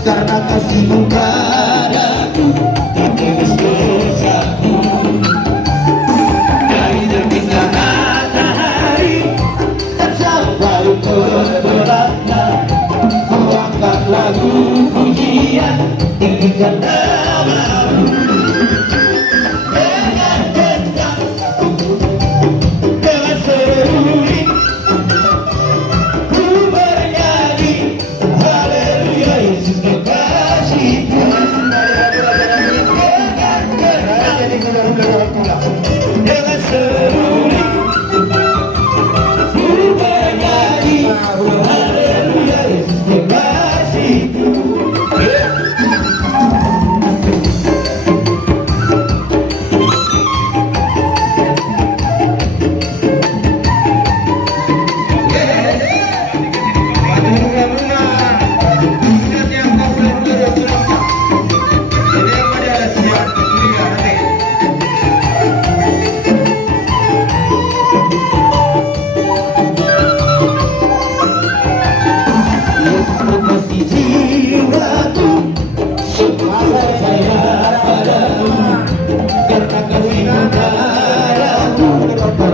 karena kasihmu padaku tak tebus dosaku. Dari terbit matahari dan sampai terbenam, ku angkat lagu pujian tinggikan namamu. Dengan gendang, dengan seruling, ku bernyanyi haleluya Yesus kekasihku. Dengan seruling, ku bernyanyi haleluya Yesus kekasihku.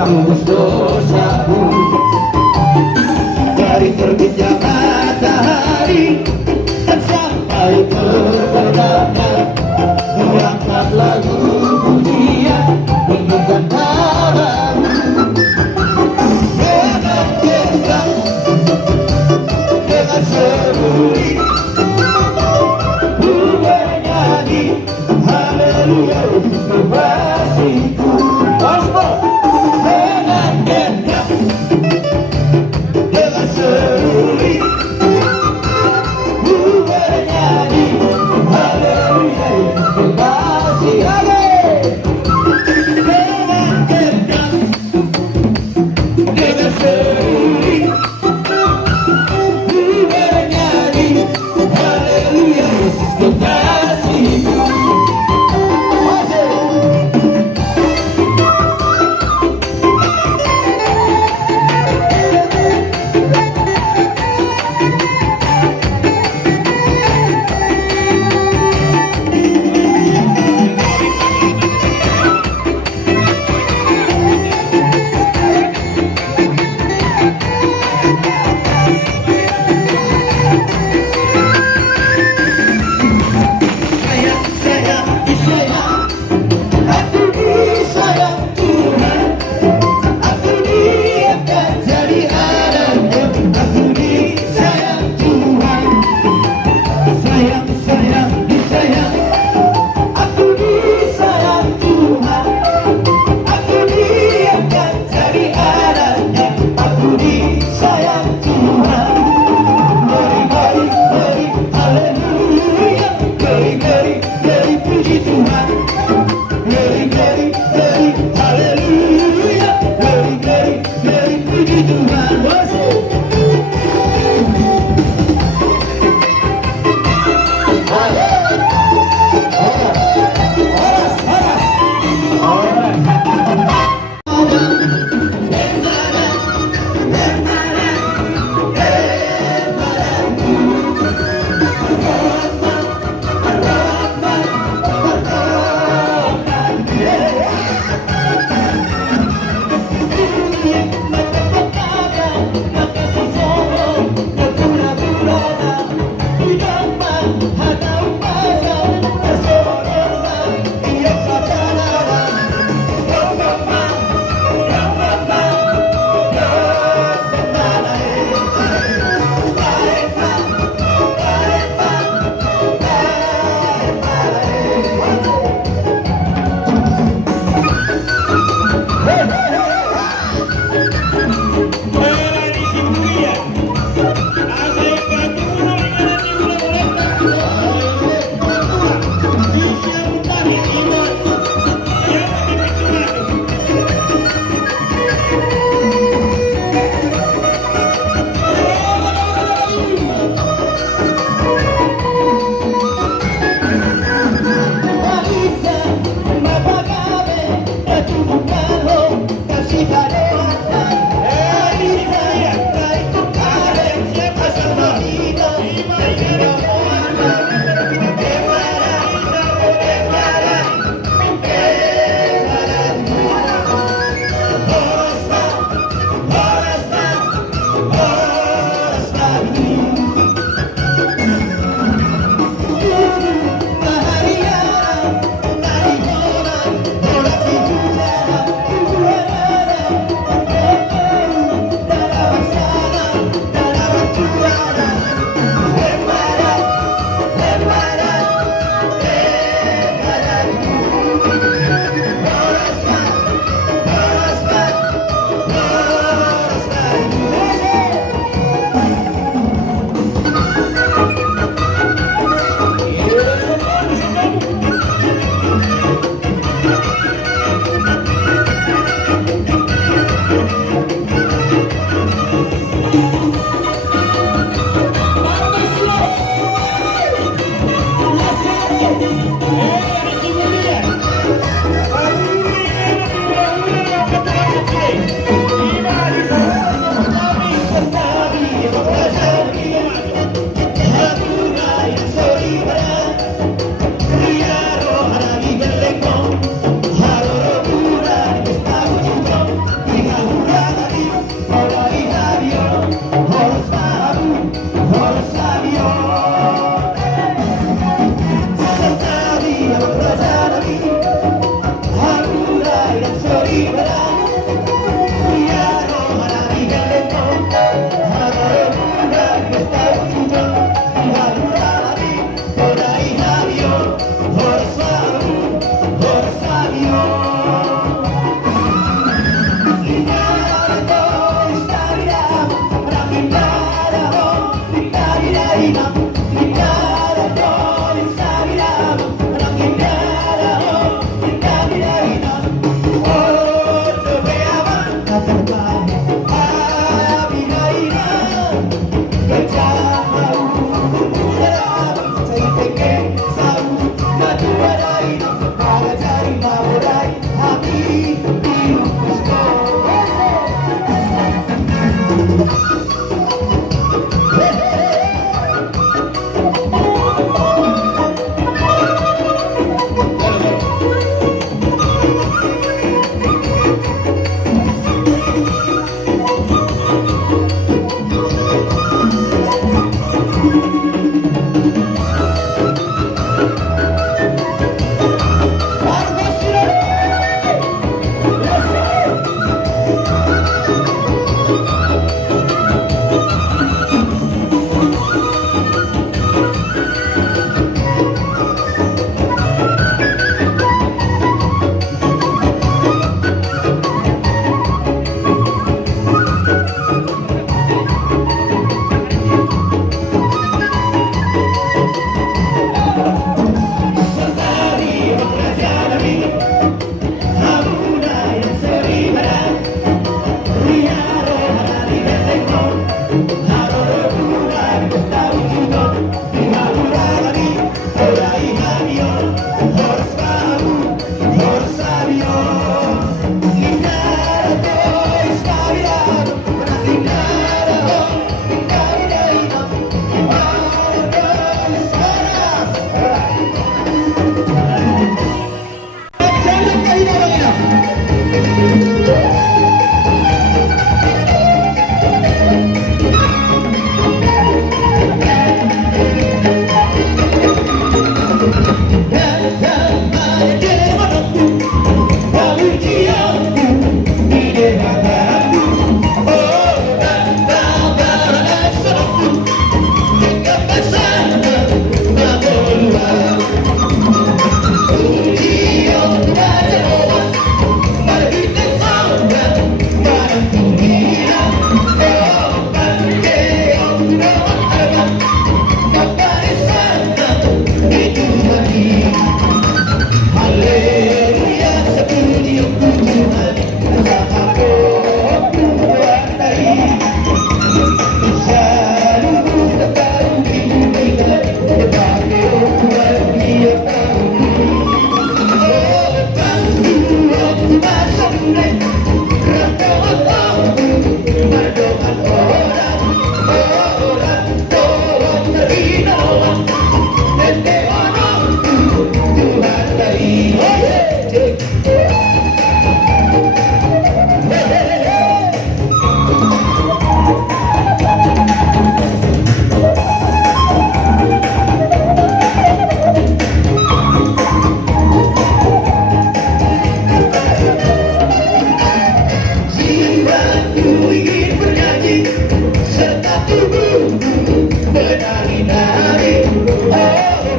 Tebus dosaku. Dari terbitnya matahari dan sampai terbenamnya, ku angkat lagu pujian tinggikan namamu. Dengan gendang, dengan seruling, ku bernyanyi haleluya Yesus kekasihku. Dengan gendang, dengan seruling, ku bernyanyi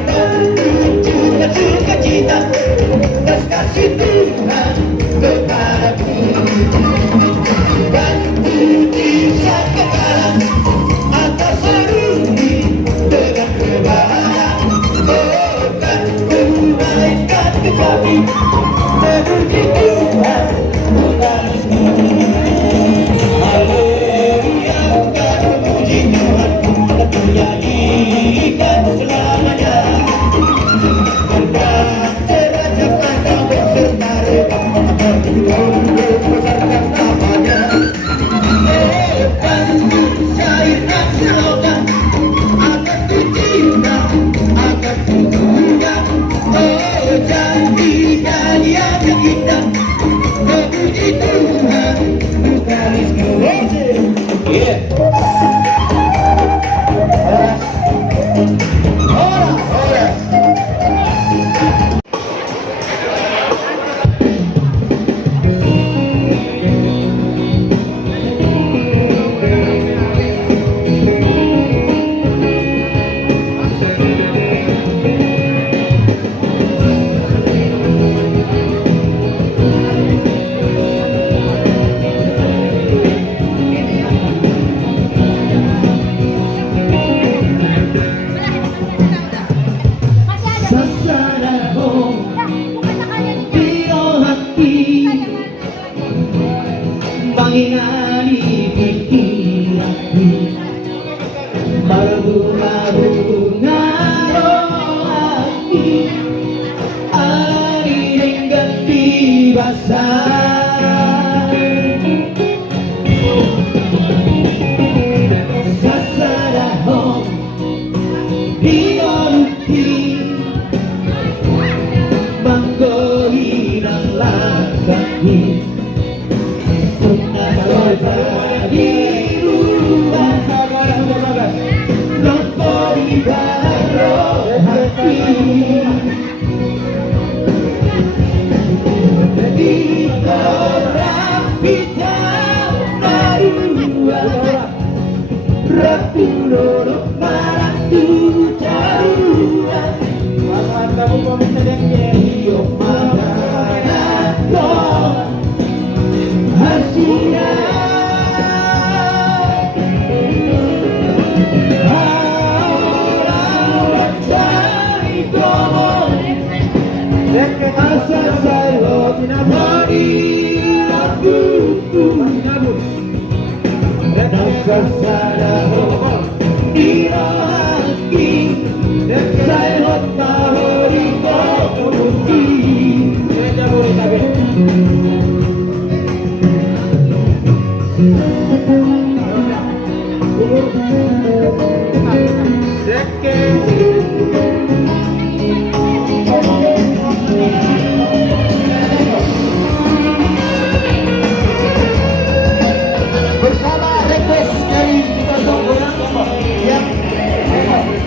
Tunjukkan sukacita dan kasih Tuhan kepadaku. Dan pujian kekal atas seruling dengan kebahagiaan. Oh, kan ku naikkan ke kami memuji Tuhan bukan haleluya, kan memuji Tuhan dan menyanyikan selamanya. Karena kerajaan kau beserta rekam berbesarkan namanya. Dan syair dan slogan akan ku cinta, akan ku puja. Oh, jadi nyanyian yang indah memuji Tuhan bukan exclusive. Yeah. Hola. Mengingani pikiranku, berbunga-bunga rohani, angin dengan basah. Sasadahong dioluti, manggohilang langkahku. Bersama request dari yang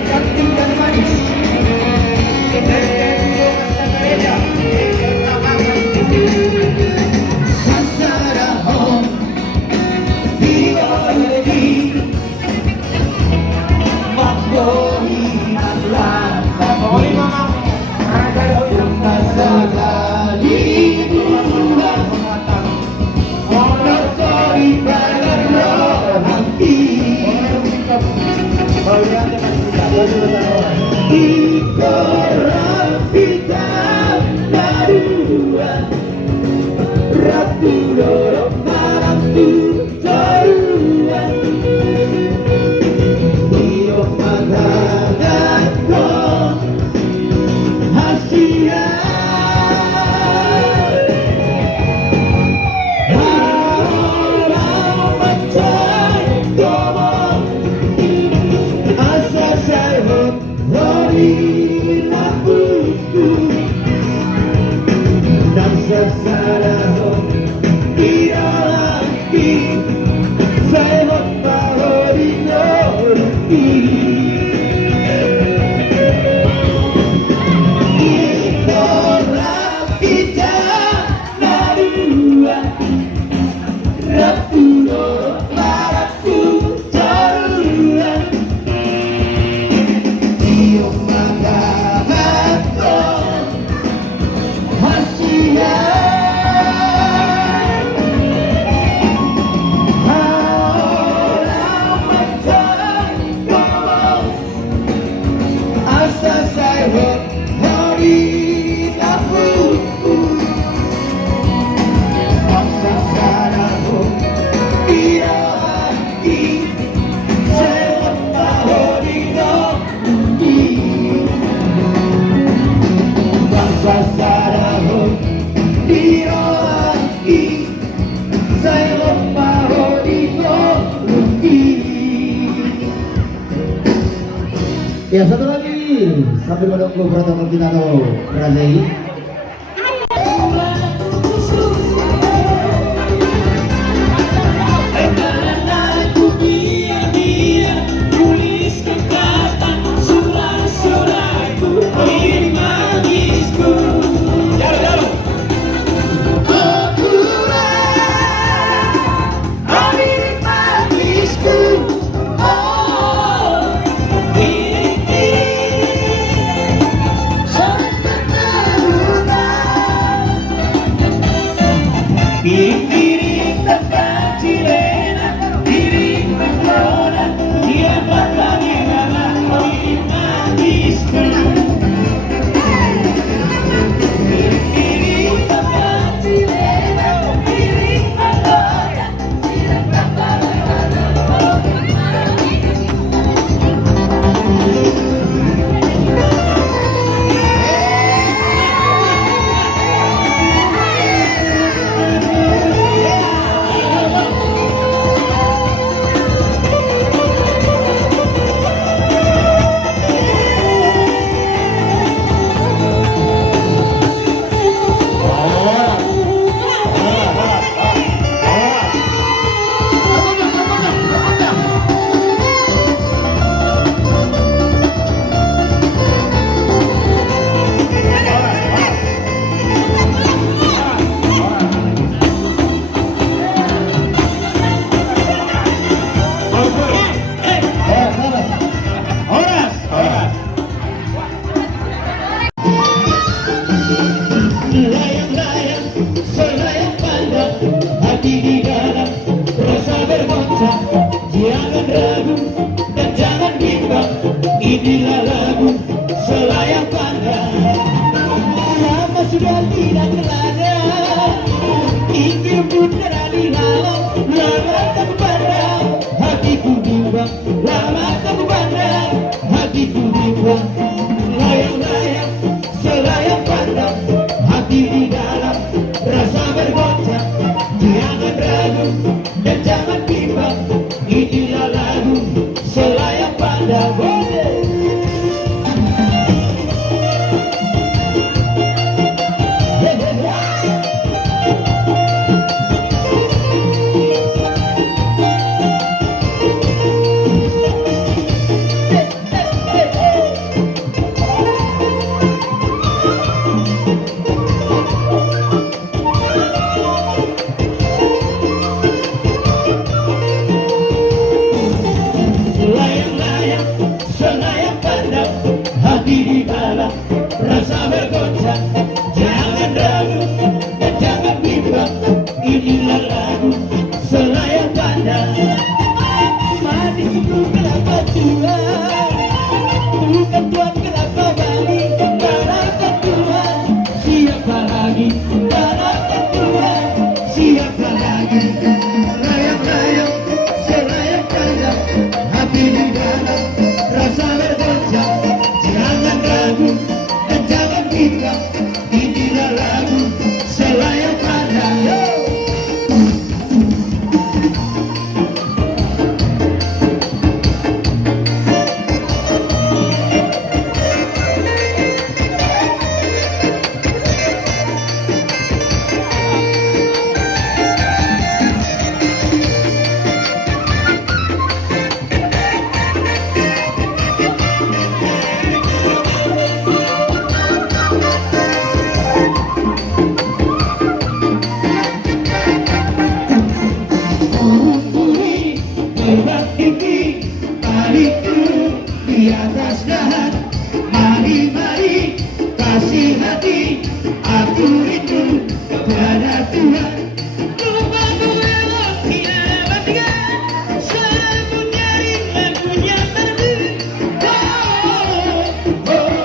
cantik dan manis. Sasadahong dioluti, manggohilang langkahku. Tiup selesai hari aku masa sarangku irati selama hari nanti masa sarangku irati selama hari nanti. Ya, satu lagi sambil menunggu protokol kita atau Brazil. Diri tempat cilena, diri berkola, dia bagaimana magisku. Diri tempat cilena, diri berkola, dia bagaimana magisku. Layang-layang, selayang pandang, hati di dalam rasa bergonta. Jangan ragu dan jangan bimbang, inilah lagu selayang pandang. Lama sudah tidak terlada, ingin putera di lalang. Lama tak kupandang, hatiku bimbang. Lama tak kupandang, hatiku bimbang. Layang-layang, selayang pandang, hati di dalam rasa bergoncang. Jangan ragu dan jangan bimbang, inilah lagu selayang pandang. Layang-layang, selayang pandang, hati di dalam rasa bergoncang. Jangan ragu dan jangan bimbang, inilah lagu selayang pandang. Manis itu kelapa tua, bukan tuan kelapa Bali. Barakan Tuhan, siapa lagi? Barakan Tuhan, siapa lagi? Layang-layang, selayang pandang, hati di dalam rasa bergoncang. Jangan ragu dan jangan bimbang, inilah lagu selayang pandang. Terbang tinggi, baliku di atas dahan. Mari-mari kasih hati, aku rindu kepada Tuhan. Lupa gue tidak bertiga, selalu nyari lagunya merdu. Oh, oh,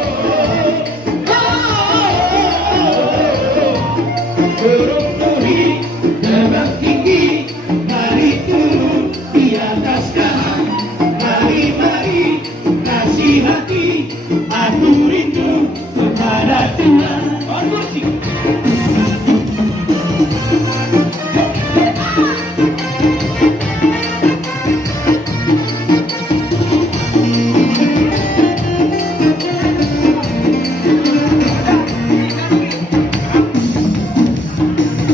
rindu kepada Tuhan. Musik.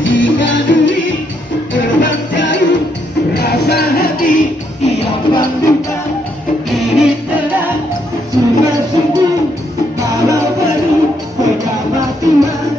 Jika duri terbang jauh, rasa hati yang duka ini telah sungguh-sungguh malam baru bersama Tuhan.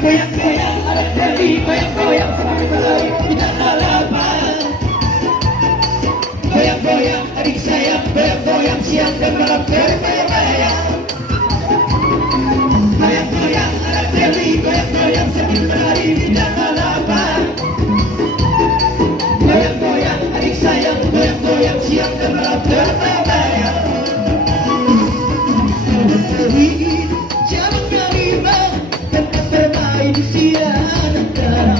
Goyang-goyang ada dari, goyang-goyang sampai berlari di tanah lapang. Goyang-goyang adik sayang, goyang-goyang siang dan malam berbayang-bayang. Goyang-goyang ada dari, goyang-goyang sambil berlari di tanah lapang. Goyang-goyang adik sayang, goyang-goyang siang dan malam berbayang-bayang. Jangan kalimat bermain di siang antara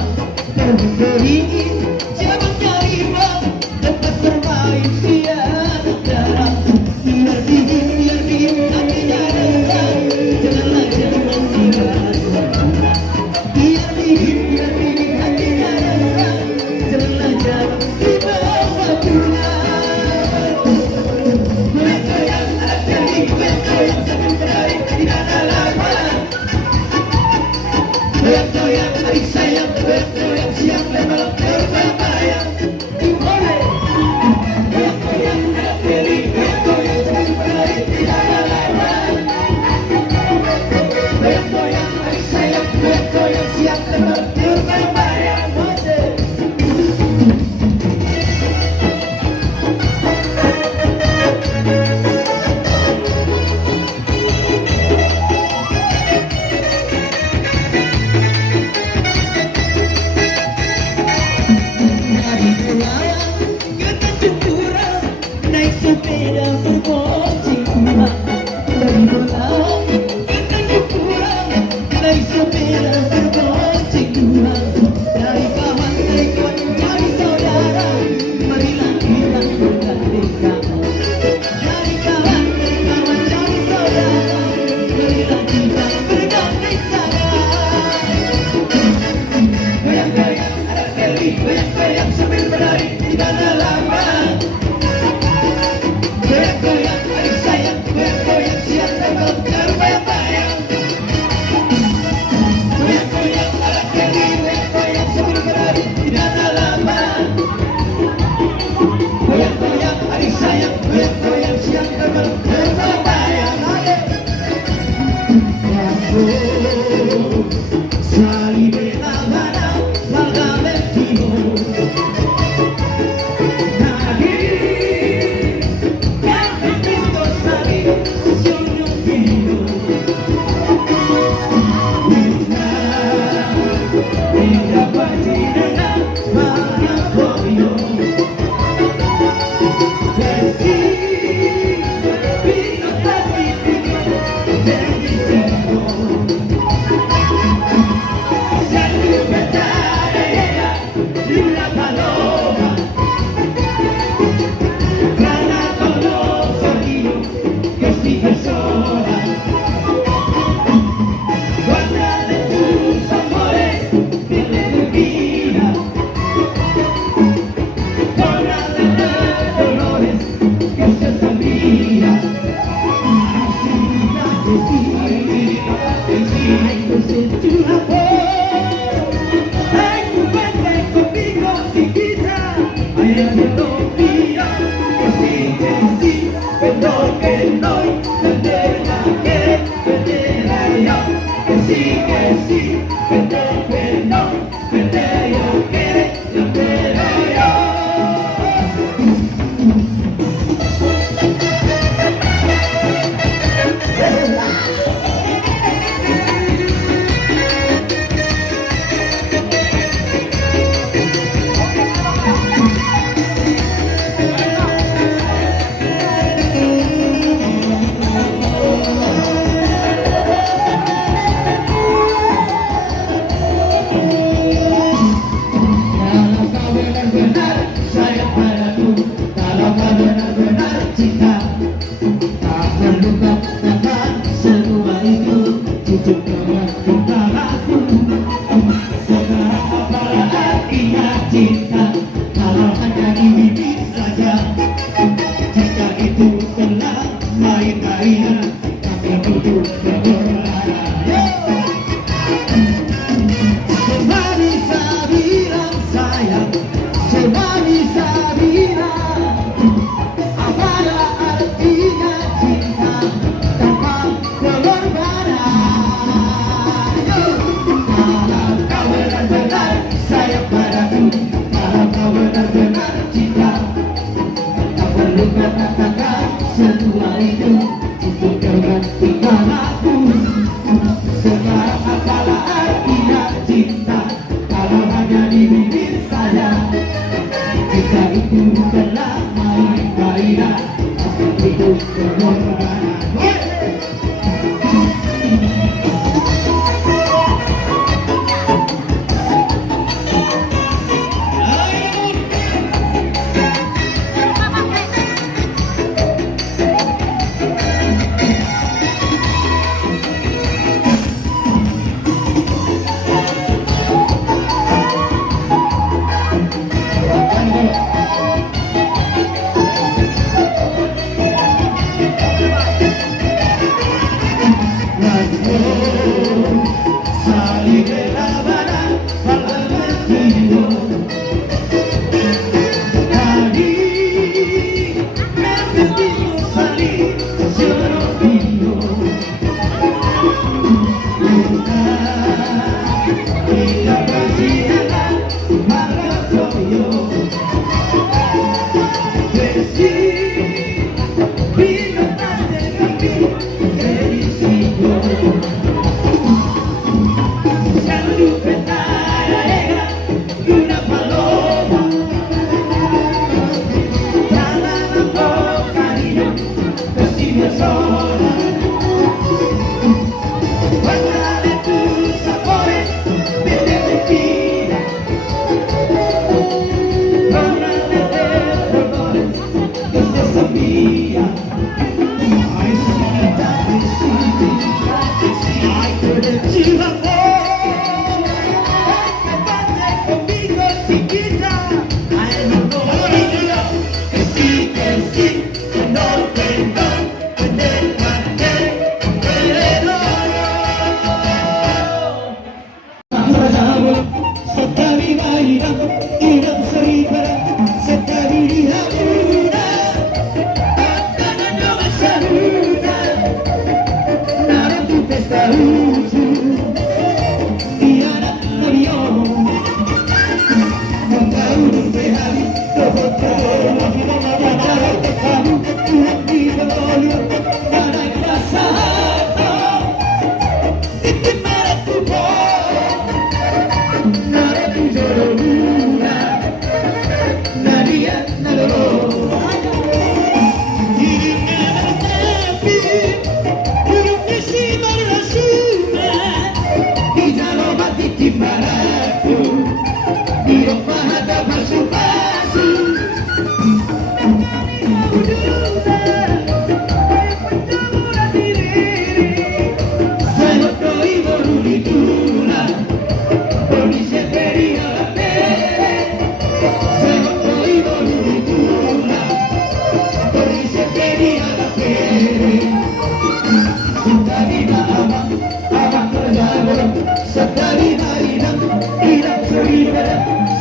beringin, jangan kalimat dapat bermain siang antara. Biar dingin hatinya rasa, janganlah jangan tinggal. Biar dingin hatinya rasa, janganlah jangan dibawa pulang. Goyang-goyang ada dari, goyang-goyang sambil berlari di tanah lapang. Goyang-goyang adik sayang, goyang-goyang siang dan malam berbayang-bayang. Goyang-goyang anak beli, goyang-goyang sambil berlari di tanah lapang. Goyang-goyang adik sayang, goyang-goyang siang dan malam berbayang-bayang. Naik sepeda berboncengan dari bolang, naik pulang, naik sepeda berboncengan dari kawan cari saudara, marilah kita bergandengan. Dari kawan cari saudara, marilah kita bergandengan. Goyang-goyang ada dari, goyang-goyang sambil berlari di tanah lapang. Goyang-goyang adik sayang, goyang-goyang siang dan malam berbayang-bayang. Goyang-goyang anak kali, goyang-goyang sambil berlari di tanah lapang. Goyang-goyang adik sayang, goyang-goyang siang dan malam berbayang-bayang. Salire la mano, valga el timón. Guarda tus amores, dile tu vida. conmigo si quita. Ay, Colombia, que sí, que no, vendera yo. Que sí, que no, vendera yo, vendera yo. Kalau kau benar-benar sayang padaku, kalau kau benar-benar cinta, tak perlu katakan semua itu, cukup kau kepalaku. Sekarang apalah artinya cinta, kalau hanya di bibir saja. Jika itu telah main-mainan, kami duduk berolahraga. Semua bisa bilang sayang, semua bisa bilang apalah artinya cinta tanpa pengorbanan. Kalau kau benar-benar sayang padaku, kalau kau benar-benar cinta, tak perlu katakan semua itu, cukup dengan tinggal aku. Sekarang apalah artinya cinta, kalau hanya di bibir saja. Jika itu telah main-mainan, aku hidup berkorbanan. Salí de La Habana para el vestido. Allí me vestido salí, yo no pido. Y la brasileña para soy yo. Vestí, vino más de mí, felicito. Y una paloma ganando cariño, recibe sola. Guárdale tus amores, vete de vida. Guárdale de dolores, que se sabía. Ay, sí, ay, tú eres chivamor.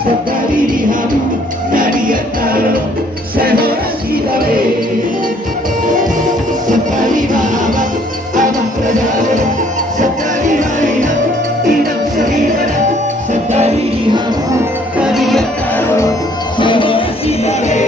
Sekali dirimu dari antara seorang idole. Sekali abang, abang berjalan, sekali mainan, tidak serius, sekali dirimu dari antara seorang idole.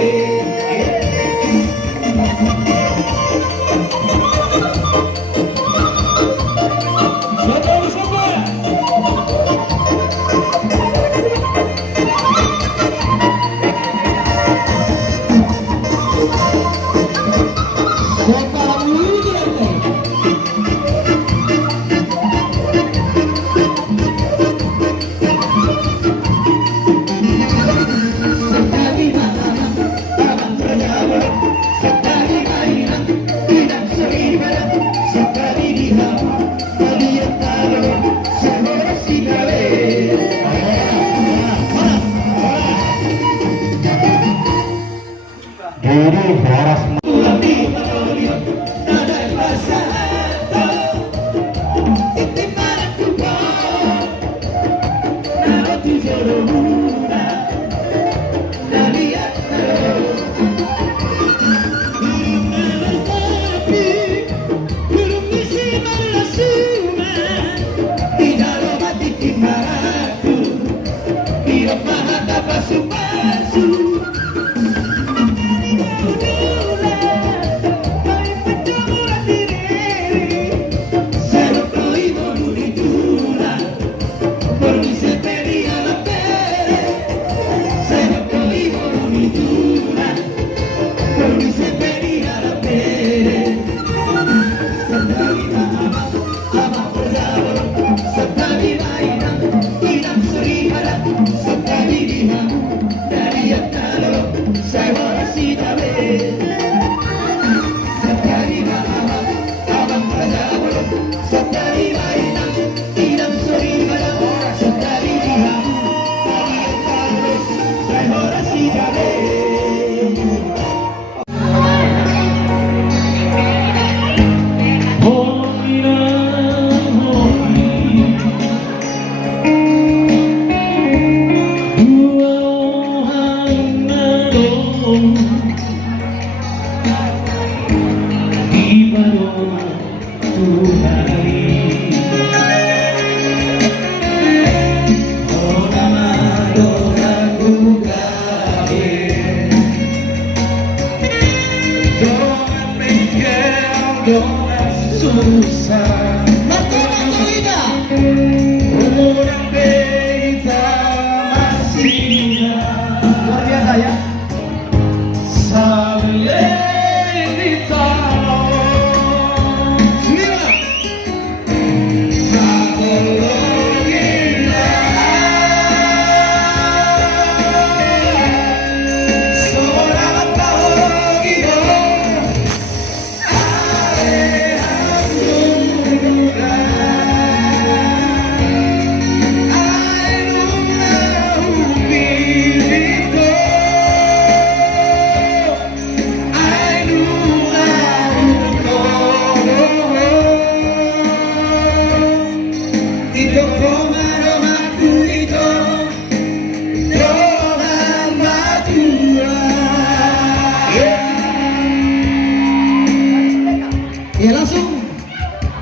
Ya langsung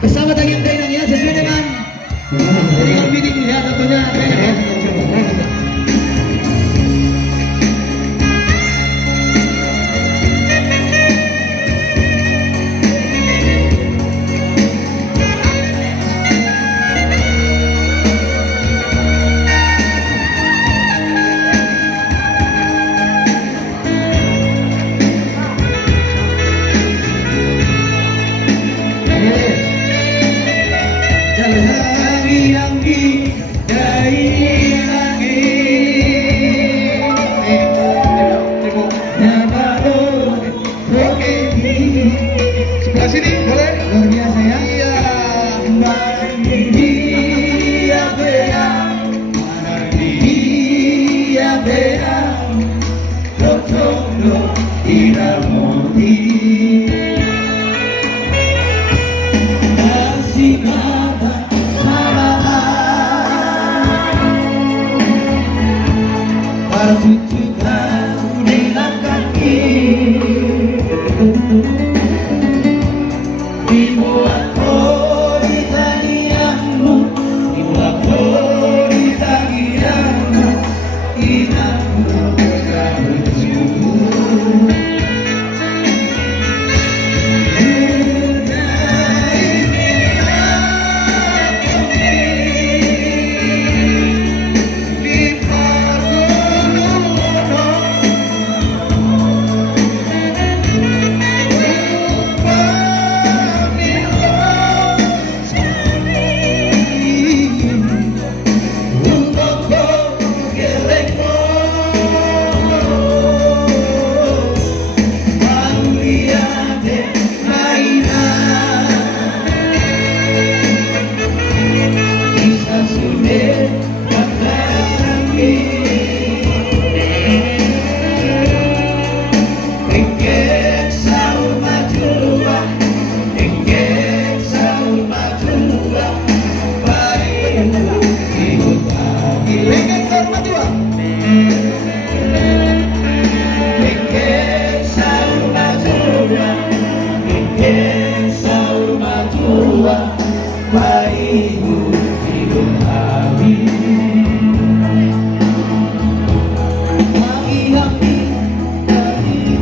bersama tadi ya sesuai dengan dengan bidik ya tentunya. Sebelah sini boleh? Luar biasa ya. Iya, dia beang, dia beang, Rotondo tidak mati. Kasih mata sama tujukan di kaki, dibuat di tanianmu, dibuat di tanianmu, ingatmu tak bersyukur. Baikmu hidup kami, maki-maki dari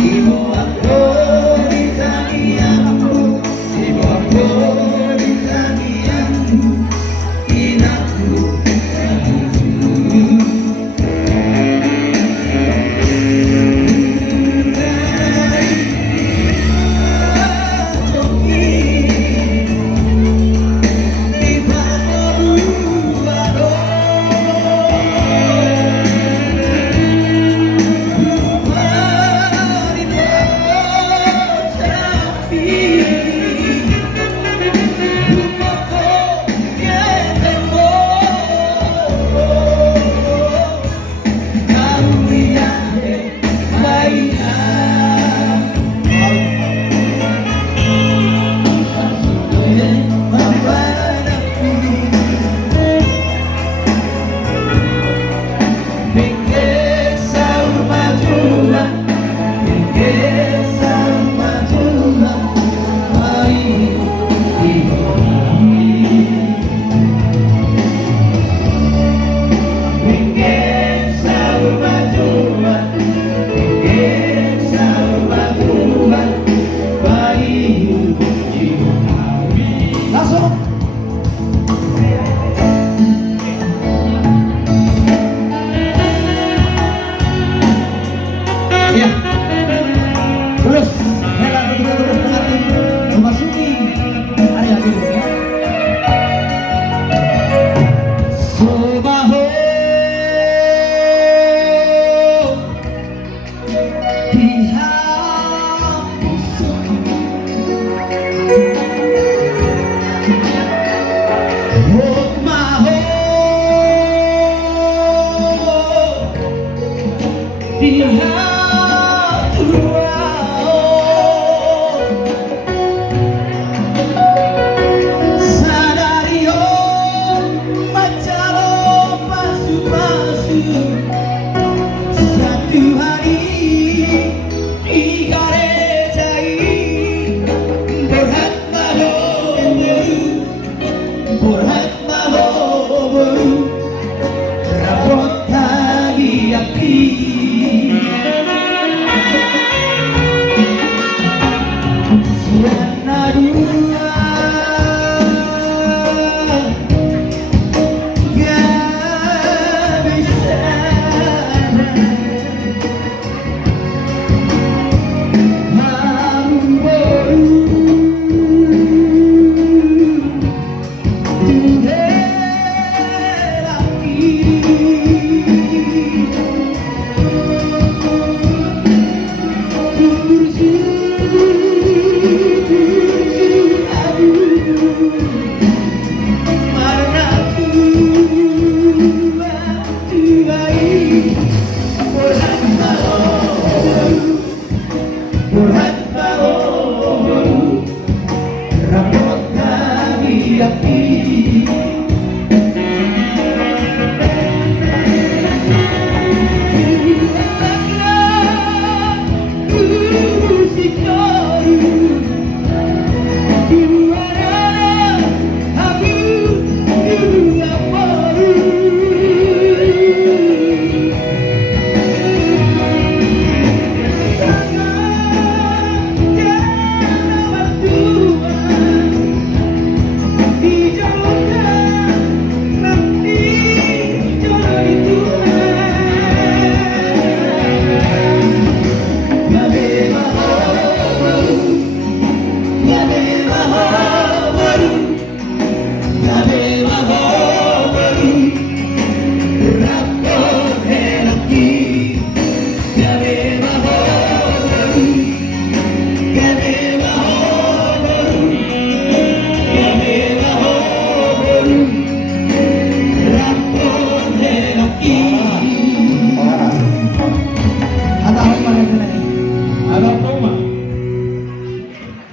Dibuat di tanian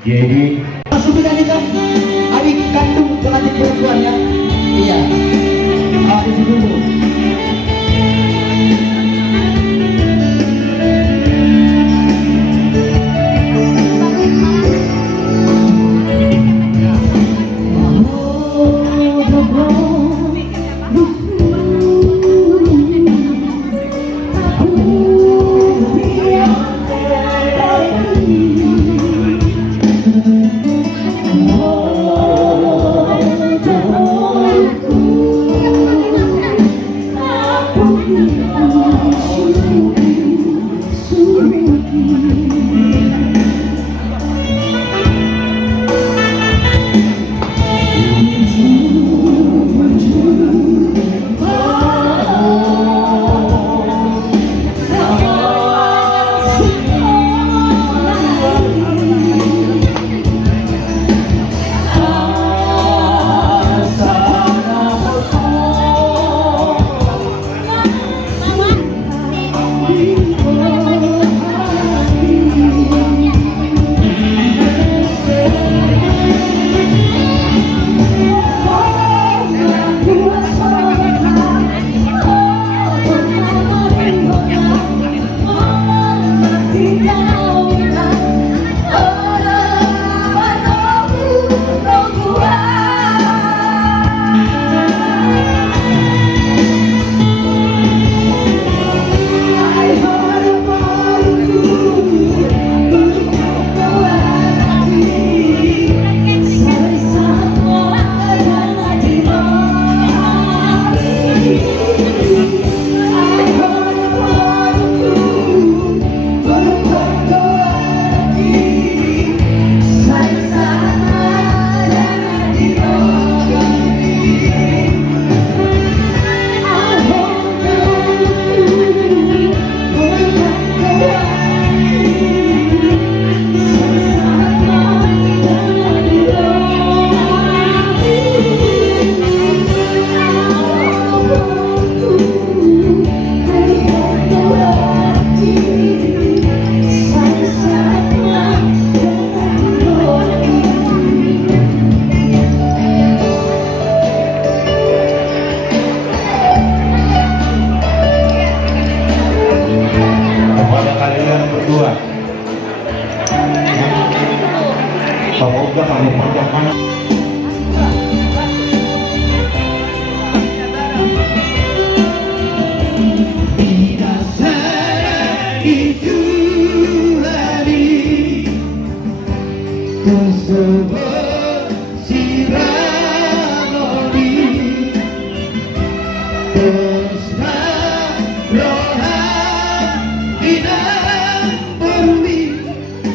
Jadi langsung dinyanyikan adik kandung pengantin perempuan ya. Iya. Di sini dulu. Kepada kalian berdua, semoga kamu panjangkan. Tidak salah itu hari tersebut sirami bersama rohan inang bumi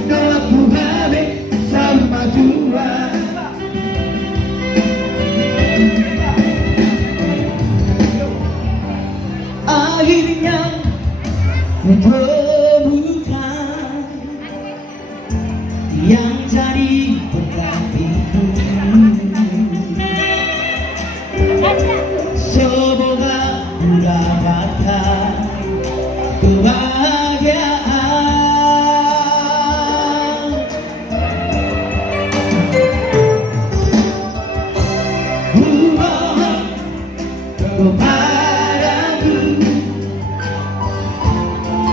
dalam Tuhan sama Tuhan. Akhirnya menemukan yang jadi penggantiku. Semoga mendapatkan kebahagiaan. Mohon kepadamu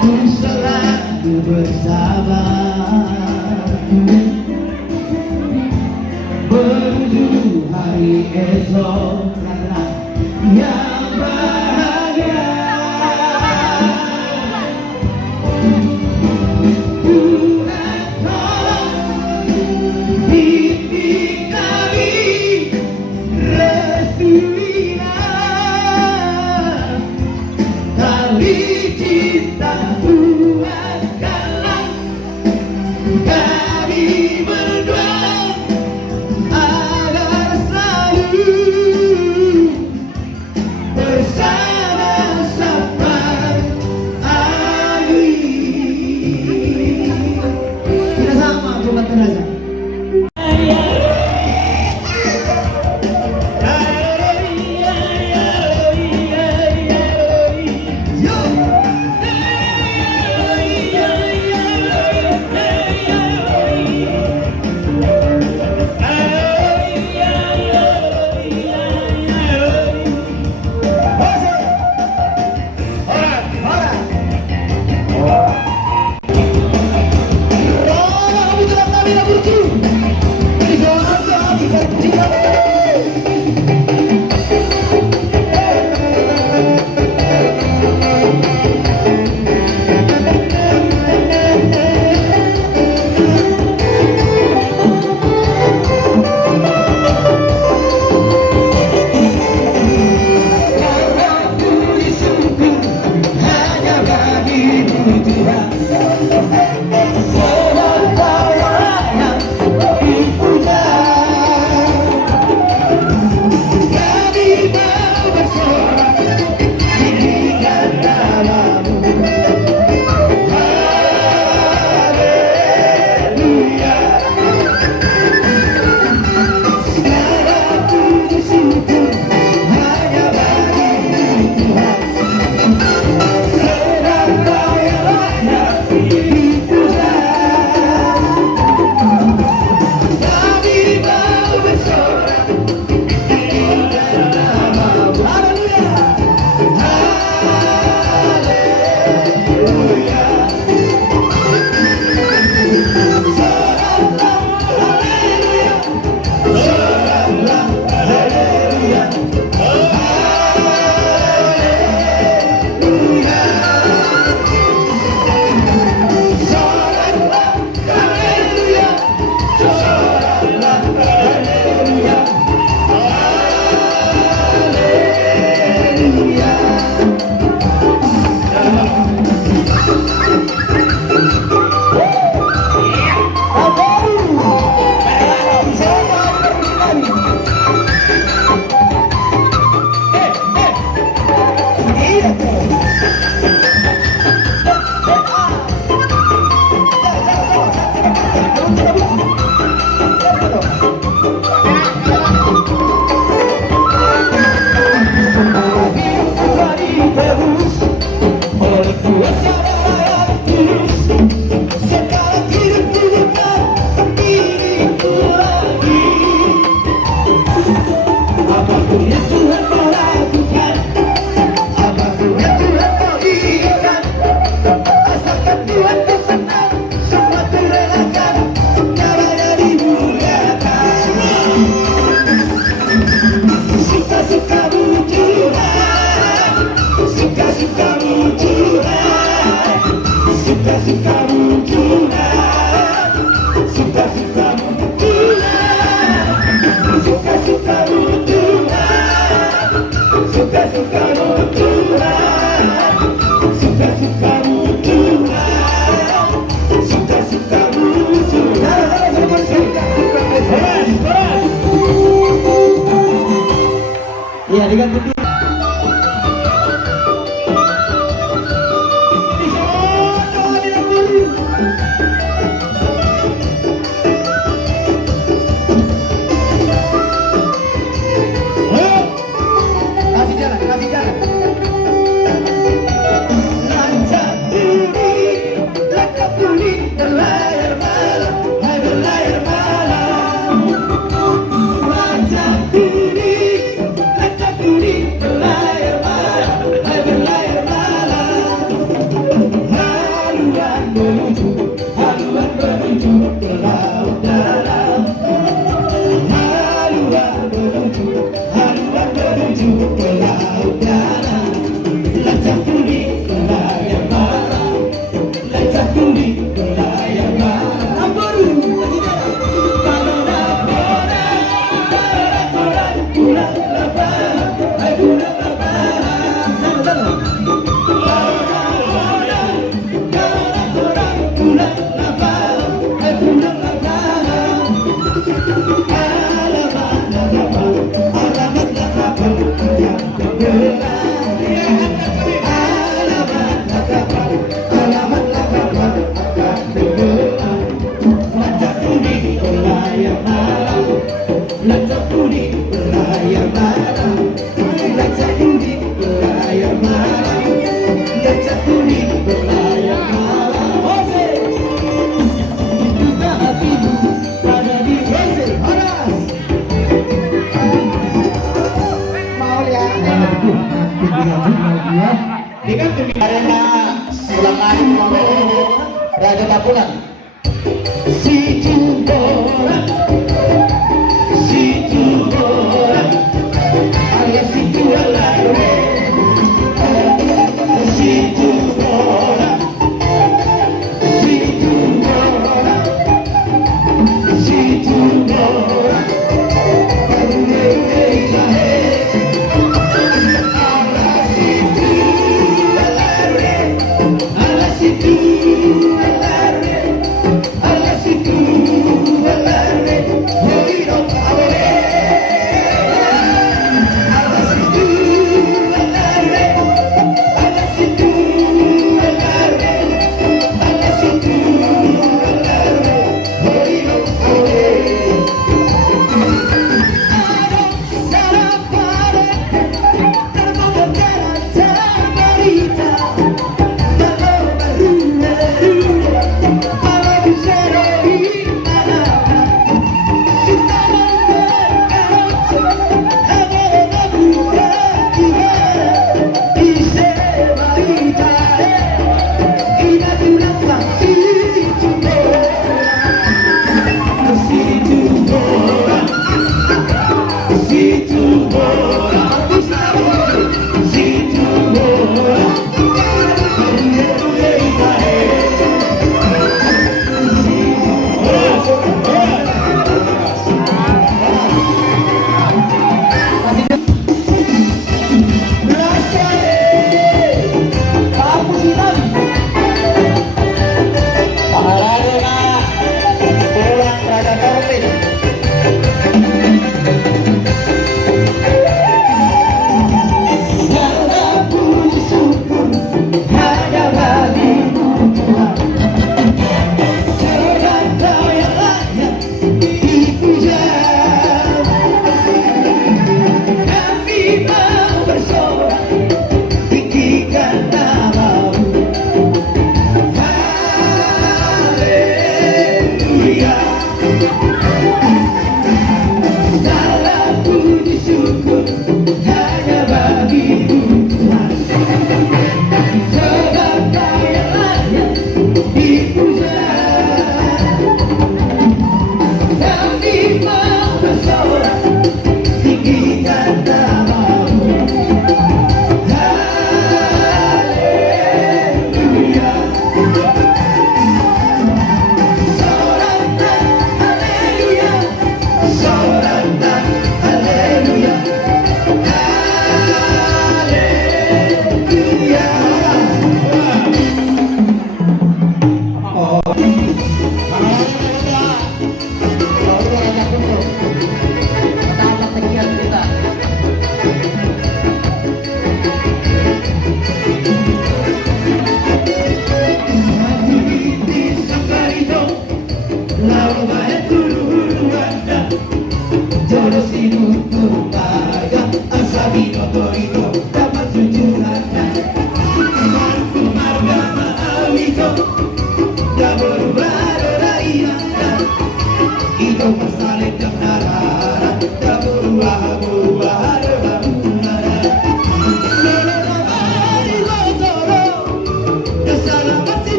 untuk selalu bersama menuju hari esok yang bahagia. Tuhan tolong bimbing kami, restuilah tali cinta Tuhan kalah. Kami berdoa agar selalu bersama sampai akhir. Kita sama coba terasa. Iya, diganti dia. Kasih jalan, kasih jalan. Lancar budi, langkah budi, berlayar malam, hai berlayar malam. Lancar budi, langkah budi, berlayar malam, hai berlayar malam. Haluan menuju ke laut dalam. Haluan menuju ke laut dalam. Lancar budi, berlayar malam, lancar budi, berlayar malam. Ambaru, kasih jalan. Kalau laporan, bulan lapangan, hai bulan lapangan. Bulan lapangan, hai bulan lapangan. Alamat kapal yang tenggelam. Alamat kapal akan tenggelam. Lancar budi, berlayar malam, lancar budi, berlayar malam. Lancar budi, berlayar malam, lancar budi, berlayar malam. Jose, juga hatimu pada di Jose Horas. Mau ya? Diganti karena ulang lagi Raja Kapulan. Si cinta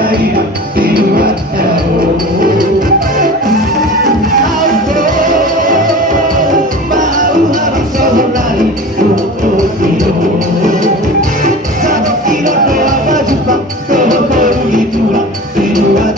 caída de lugar auto mau habis sobrari untuk kilo 1 kilo doa baju pak toko itulah di luar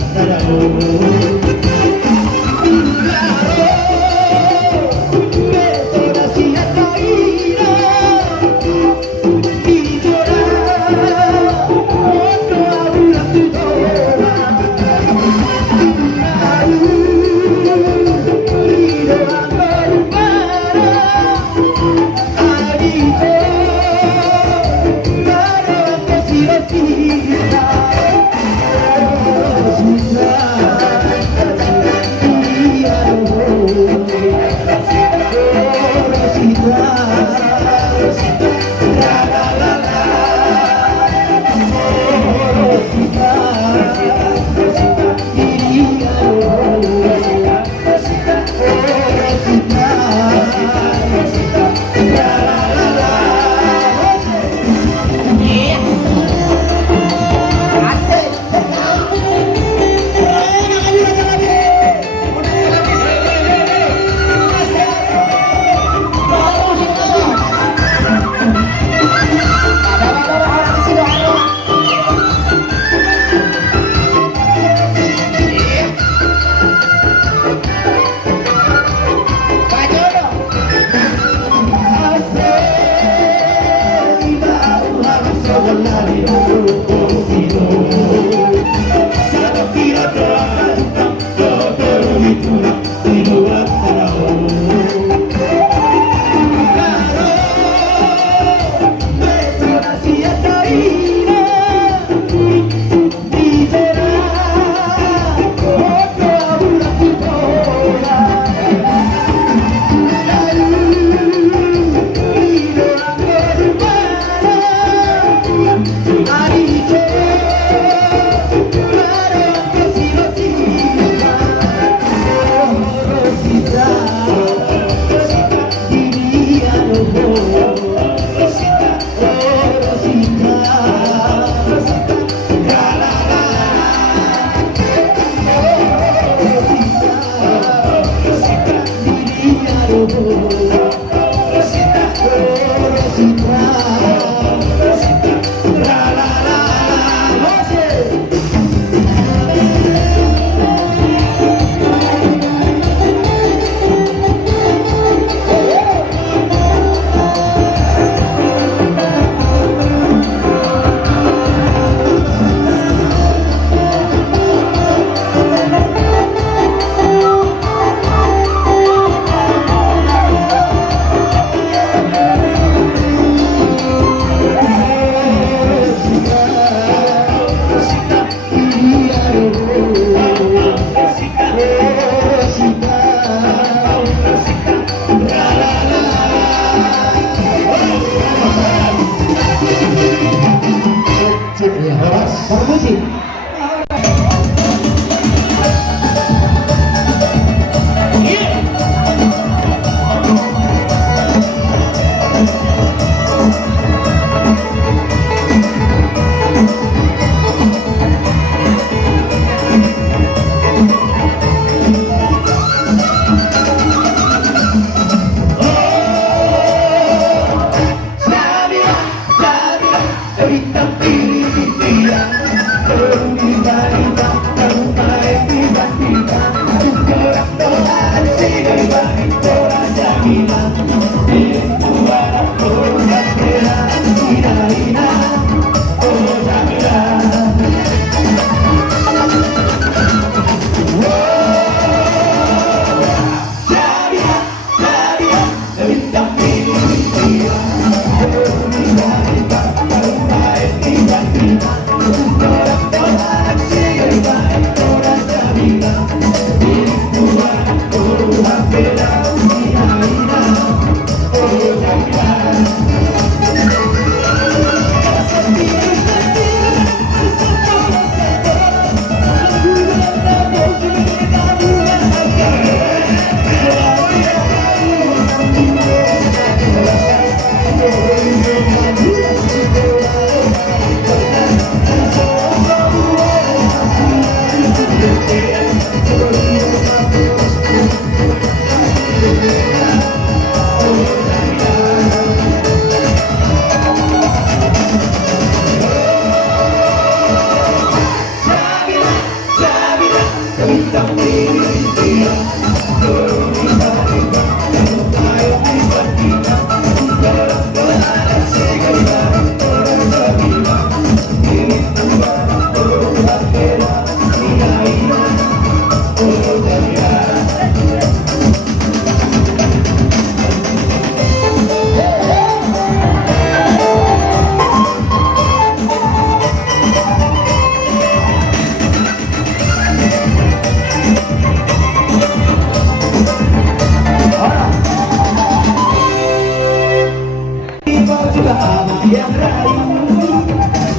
mau juga abang yang rayu.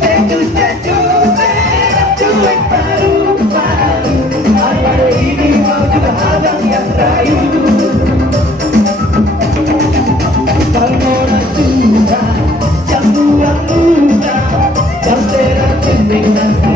Tetu merah cuek paru-paru, hari ini mau juga abang yang rayu. Palmona sudah jam 2 muda, jam setengah